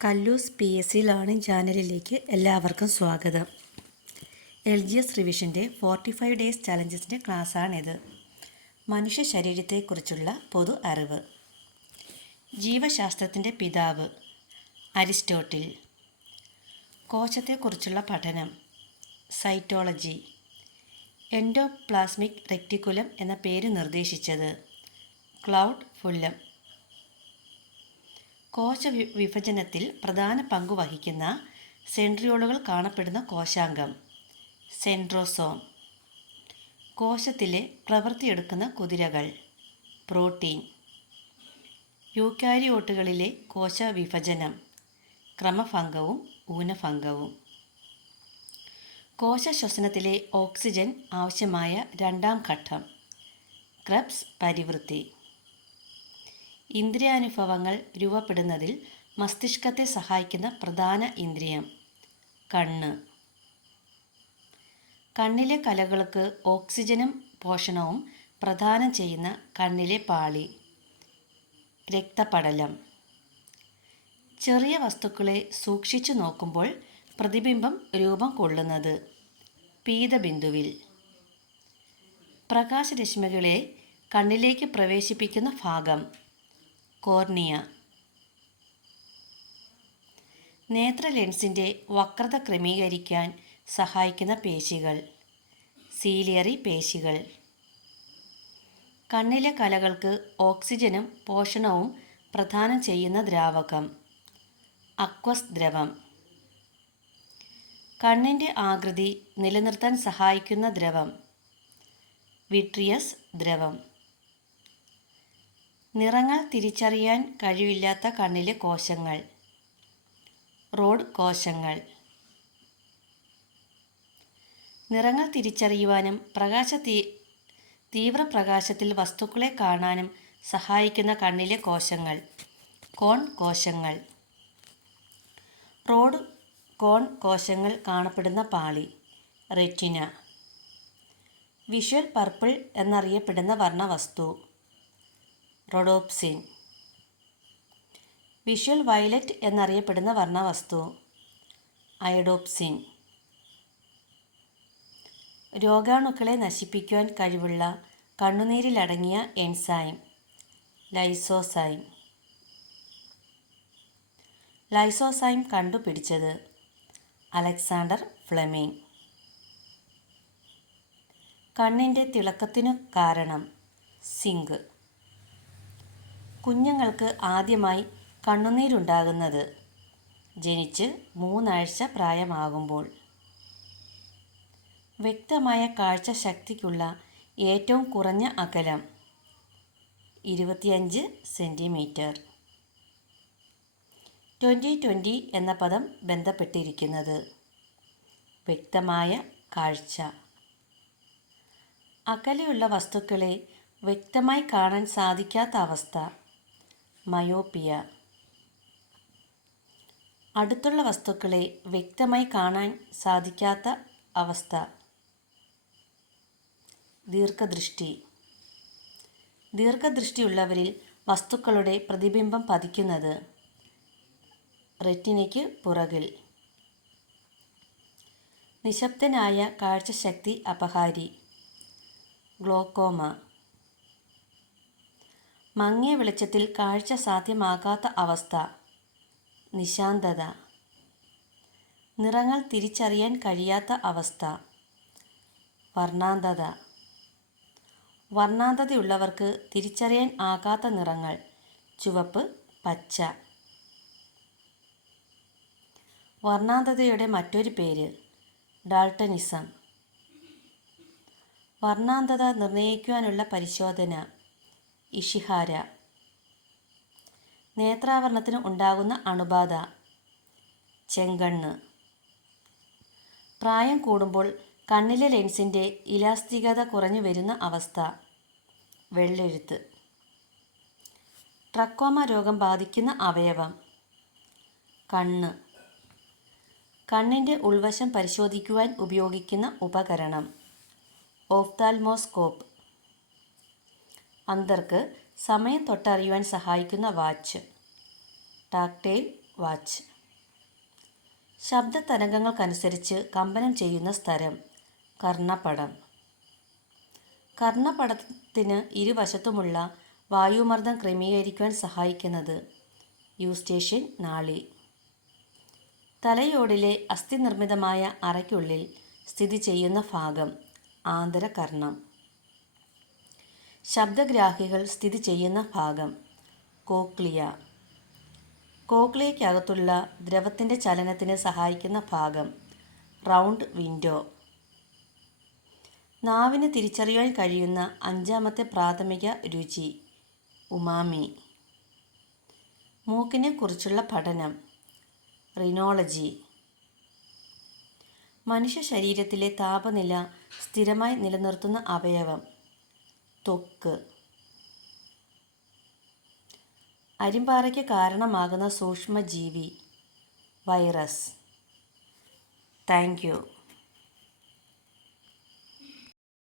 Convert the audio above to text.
കല്ലൂസ് PSC learning ചാനലിലേക്ക് എല്ലാവർക്കും സ്വാഗതം. LGS റിവിഷൻ്റെ 45 ഡേയ്സ് ചലഞ്ചസിൻ്റെ ക്ലാസ്സാണിത്. മനുഷ്യ ശരീരത്തെക്കുറിച്ചുള്ള പൊതു അറിവ്. ജീവശാസ്ത്രത്തിൻ്റെ പിതാവ് അരിസ്റ്റോട്ടിൽ. കോശത്തെക്കുറിച്ചുള്ള പഠനം സൈറ്റോളജി. എൻഡോപ്ലാസ്മിക് റെക്റ്റിക്കുലം എന്ന പേര് നിർദ്ദേശിച്ചത് ക്ലൗഡ് ഫുല്ലം. കോശവിഭജനത്തിൽ പ്രധാന പങ്കു വഹിക്കുന്ന സെൻട്രിയോളുകൾ കാണപ്പെടുന്ന കോശാംഗം സെൻട്രോസോം. കോശത്തിലെ പ്രവൃത്തിയെടുക്കുന്ന കുതിരകൾ പ്രോട്ടീൻ. യൂക്കാരിയോട്ടുകളിലെ കോശവിഭജനം ക്രമഭംഗവും ഊനഭംഗവും. കോശശ്വസനത്തിലെ ഓക്സിജൻ ആവശ്യമായ രണ്ടാം ഘട്ടം ക്രെബ്സ് പരിവൃത്തി. ഇന്ദ്രിയാനുഭവങ്ങൾ രൂപപ്പെടുന്നതിൽ മസ്തിഷ്കത്തെ സഹായിക്കുന്ന പ്രധാന ഇന്ദ്രിയം കണ്ണ്. കണ്ണിലെ കലകൾക്ക് ഓക്സിജനും പോഷണവും പ്രദാനം ചെയ്യുന്ന കണ്ണിലെ പാളി രക്തപടലം. ചെറിയ വസ്തുക്കളെ സൂക്ഷിച്ചു നോക്കുമ്പോൾ പ്രതിബിംബം രൂപം കൊള്ളുന്നത് പീതബിന്ദുവിൽ. പ്രകാശരശ്മികളെ കണ്ണിലേക്ക് പ്രവേശിപ്പിക്കുന്ന ഭാഗം കോർണിയ. നേത്ര ലെൻസിൻ്റെ വക്രത ക്രമീകരിക്കാൻ സഹായിക്കുന്ന പേശികൾ സീലിയറി പേശികൾ. കണ്ണിലെ കലകൾക്ക് ഓക്സിജനും പോഷണവും പ്രദാനം ചെയ്യുന്ന ദ്രാവകം അക്വസ് ദ്രവം. കണ്ണിൻ്റെ ആകൃതി നിലനിർത്താൻ സഹായിക്കുന്ന ദ്രവം വിട്രിയസ് ദ്രവം. നിറങ്ങൾ തിരിച്ചറിയാൻ കഴിവില്ലാത്ത കണ്ണിലെ കോശങ്ങൾ റോഡ് കോശങ്ങൾ. നിറങ്ങൾ തിരിച്ചറിയുവാനും തീവ്രപ്രകാശത്തിൽ വസ്തുക്കളെ കാണാനും സഹായിക്കുന്ന കണ്ണിലെ കോശങ്ങൾ കോൺ കോശങ്ങൾ. റോഡ് കോൺ കോശങ്ങൾ കാണപ്പെടുന്ന പാളി റെറ്റിന. വിഷ്വൽ പർപ്പിൾ എന്നറിയപ്പെടുന്ന വർണ്ണവസ്തു റോഡോപ്സിൻ. വിഷ്വൽ വയലറ്റ് എന്നറിയപ്പെടുന്ന വർണ്ണവസ്തു അയഡോപ്സിൻ. രോഗാണുക്കളെ നശിപ്പിക്കുവാൻ കഴിവുള്ള കണ്ണുനീരിലടങ്ങിയ എൻസൈം ലൈസോസൈം. ലൈസോസൈം കണ്ടുപിടിച്ചത് അലക്സാണ്ടർ ഫ്ലെമിംഗ്. കണ്ണിൻ്റെ തിളക്കത്തിനു കാരണം സിങ്ക്. കുഞ്ഞുങ്ങൾക്ക് ആദ്യമായി കണ്ണുനീരുണ്ടാകുന്നത് ജനിച്ച് 3 ആഴ്ച പ്രായമാകുമ്പോൾ. വ്യക്തമായ കാഴ്ച ശക്തിക്കുള്ള ഏറ്റവും കുറഞ്ഞ അകലം 25 സെൻറ്റിമീറ്റർ. 20/20 എന്ന പദം ബന്ധപ്പെട്ടിരിക്കുന്നത് വ്യക്തമായ കാഴ്ച. അകലെയുള്ള വസ്തുക്കളെ വ്യക്തമായി കാണാൻ സാധിക്കാത്ത അവസ്ഥ മയോപ്പിയ. അടുത്തുള്ള വസ്തുക്കളെ വ്യക്തമായി കാണാൻ സാധിക്കാത്ത അവസ്ഥ ദീർഘദൃഷ്ടി. ദീർഘദൃഷ്ടിയുള്ളവരിൽ വസ്തുക്കളുടെ പ്രതിബിംബം പതിക്കുന്നത് റെറ്റിനയ്ക്ക് പുറകിൽ. നിശബ്ദനായ കാഴ്ചശക്തി അപഹാരി ഗ്ലോക്കോമ. മങ്ങിയ വെളിച്ചത്തിൽ കാഴ്ച സാധ്യമാകാത്ത അവസ്ഥ നിശാന്തത. നിറങ്ങൾ തിരിച്ചറിയാൻ കഴിയാത്ത അവസ്ഥ വർണ്ണാന്ധത. വർണ്ണാന്ധതയുള്ളവർക്ക് തിരിച്ചറിയാൻ ആകാത്ത നിറങ്ങൾ ചുവപ്പ് പച്ച. വർണ്ണാന്ധതയുടെ മറ്റൊരു പേര് ഡാൾട്ടനിസം. വർണ്ണാന്ധത നിർണ്ണയിക്കുവാനുള്ള പരിശോധന ഇഷിഹാര. നേത്രാവരണത്തിന് ഉണ്ടാകുന്ന അണുബാധ ചെങ്കണ്ണ്. പ്രായം കൂടുമ്പോൾ കണ്ണിലെ ലെൻസിൻ്റെ ഇലാസ്തികത കുറഞ്ഞു വരുന്ന അവസ്ഥ വെള്ളെഴുത്ത്. ട്രക്കോമ രോഗം ബാധിക്കുന്ന അവയവം കണ്ണ്. കണ്ണിൻ്റെ ഉൾവശം പരിശോധിക്കുവാൻ ഉപയോഗിക്കുന്ന ഉപകരണം ഓഫ്താൽമോസ്കോപ്പ്. അന്ധർക്ക് സമയം തൊട്ടറിയുവാൻ സഹായിക്കുന്ന വാച്ച് ടാക്ടൈൽ വാച്ച്. ശബ്ദ തരംഗങ്ങൾക്കനുസരിച്ച് കമ്പനം ചെയ്യുന്ന സ്ഥലം കർണപടം. കർണപടത്തിന് ഇരുവശത്തുമുള്ള വായുമർദ്ദം ക്രമീകരിക്കുവാൻ സഹായിക്കുന്നത് യൂസ്റ്റേഷ്യൻ നാളി. തലയോടിലെ അസ്ഥിനിർമ്മിതമായ അറയ്ക്കുള്ളിൽ സ്ഥിതി ചെയ്യുന്ന ഭാഗം ആന്തരകർണം. ശബ്ദഗ്രാഹികൾ സ്ഥിതി ചെയ്യുന്ന ഭാഗം കോക്ലിയ. കോക്ലിയയ്ക്കകത്തുള്ള ദ്രവത്തിൻ്റെ ചലനത്തിന് സഹായിക്കുന്ന ഭാഗം റൗണ്ട് വിൻഡോ. നാവിന് തിരിച്ചറിയാൻ കഴിയുന്ന അഞ്ചാമത്തെ പ്രാഥമിക രുചി ഉമാമി. മൂക്കിനെ കുറിച്ചുള്ള പഠനം റിനോളജി. മനുഷ്യ ശരീരത്തിലെ താപനില സ്ഥിരമായി നിലനിർത്തുന്ന അവയവം ത്വക്ക്. അരിമ്പാറയ്ക്ക് കാരണമാകുന്ന സൂക്ഷ്മജീവി വൈറസ്. Thank you.